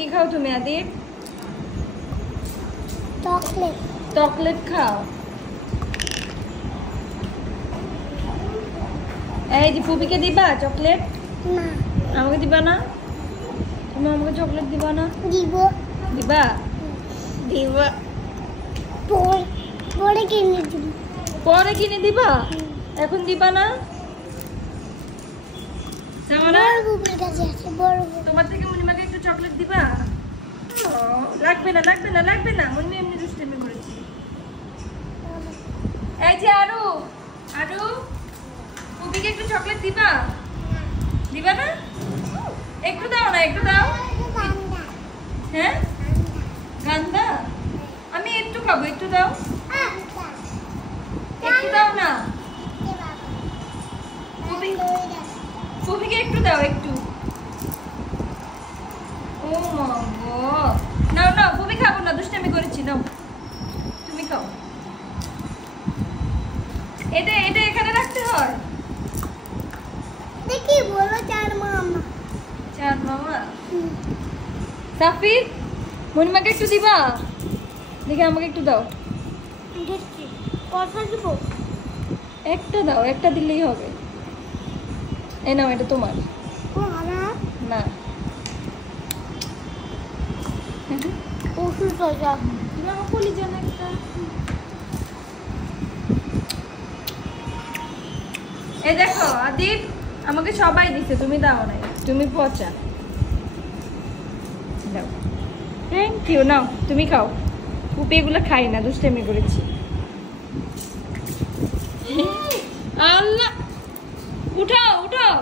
কি খাও তুমি আদিব? চকলেট। চকলেট খাও। এই যে পুপিকে দিবা চকলেট? না। আমাকে দিবা না? তুমি আমাকে চকলেট দিবা না? দিব। দিবা? দিবা। পরে কিনে দিব। পরে কিনে দিবা? এখন দিবা না? তোমার থেকে মুনিমাকে একটু চকলেট দিবা? লাগবে না লাগবে না লাগবে না, মুনিমা এমনি দুষ্টামি করেছি। এই যে আরু আরু পুপিকে একটু চকলেট দিবা? দিবা না? একটু দাও না, একটু দাও। হ্যাঁ গান্দা, আমি একটু খাবো, একটু দাও, একটু দাও না। পুপিকে একটু দাও, একটু। ও মা গো, নাও নাও, পুপি খাবো না, দুষ্টামি করেছি, নাও তুমি খাও। এটা এটা এখানে রাখতে হয়। দেখি বলো চার মামা। চার মামা। সাফির মনিমাকে একটু দিবা? দেখে আমাকে একটু দাও। দেখি কথা দিব। একটা দাও, একটা দিলেই হবে। এই নাও, এটা তোমার। ও আমার না ওষুধ খাওয়া। তুমি আমার বলি জানো একটা। এই দেখো আদিব, আমাকে সবাই দিছে, তুমি দাও নাই, তুমি পচা। দাও, থ্যাংক ইউ। নাও তুমি খাও। পুপি এগুলো খাই না, দুষ্টামি করেছি। আল্লাহ, উঠাও উঠাও।